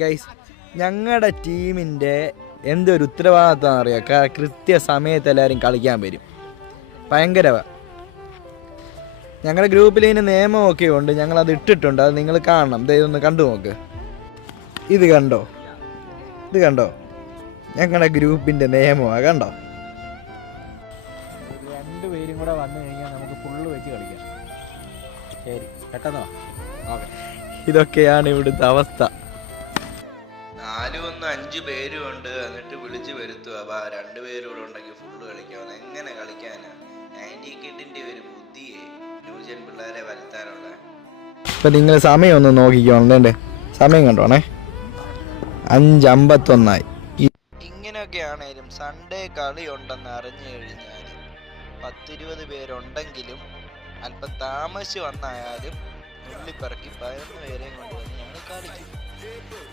Guys, ഞങ്ങളുടെ ടീമിൻ്റെ എന്തൊരു ഉത്തരവാദിത്തം അറിയാം. കൃത്യസമയത്ത് എല്ലാവരും കളിക്കാൻ വരും. ഭയങ്കരമാണ്. ഞങ്ങളുടെ ഗ്രൂപ്പിൽ ഇതിന് നിയമമൊക്കെ ഉണ്ട്. ഞങ്ങളത് ഇട്ടിട്ടുണ്ട്. അത് നിങ്ങൾ കാണണം. ഇതൊന്ന് കണ്ടു നോക്ക്. ഇത് കണ്ടോ? ഞങ്ങളുടെ ഗ്രൂപ്പിൻ്റെ നിയമമാണ്. കണ്ടോ? രണ്ടുപേരും കൂടെ വന്നു കഴിഞ്ഞാൽ നമുക്ക് ഫുള്ള് വെച്ച് കളിക്കാം. ശരി, പെട്ടെന്നോ. ഓക്കെ, ഇതൊക്കെയാണ് ഇവിടുത്തെ അവസ്ഥ. 5 പേരും ഉണ്ട്. എന്നിട്ട് വിളിച്ച് വരുത്തുക. 2 പേരും കൂടെ ഉണ്ടെങ്കിൽ ഫുള്ള് കളിക്കാം. എങ്ങനെ കളിക്കാനാ? 90 കിഡിന്റെ ഒരു ബുദ്ധിയെ ന്യൂജൻ പിള്ളേരെ വരുത്താനുള്ള. ഇപ്പം നിങ്ങൾ സമയം ഒന്ന് നോക്കിക്കോണ്ടേ. സമയം കണ്ടോണേ, 5:51. ഇങ്ങനെയൊക്കെയാണേലും സൺഡേ കളി ഉണ്ടെന്ന് അറിഞ്ഞു കഴിഞ്ഞാൽ 10-20 പേരുണ്ടെങ്കിലും അല്പം താമസിച്ച് വന്നായാലും നുള്ളിപ്പറക്കി 11 പേരെയും കൊണ്ടുവന്ന് ഞങ്ങൾ കളിക്കും.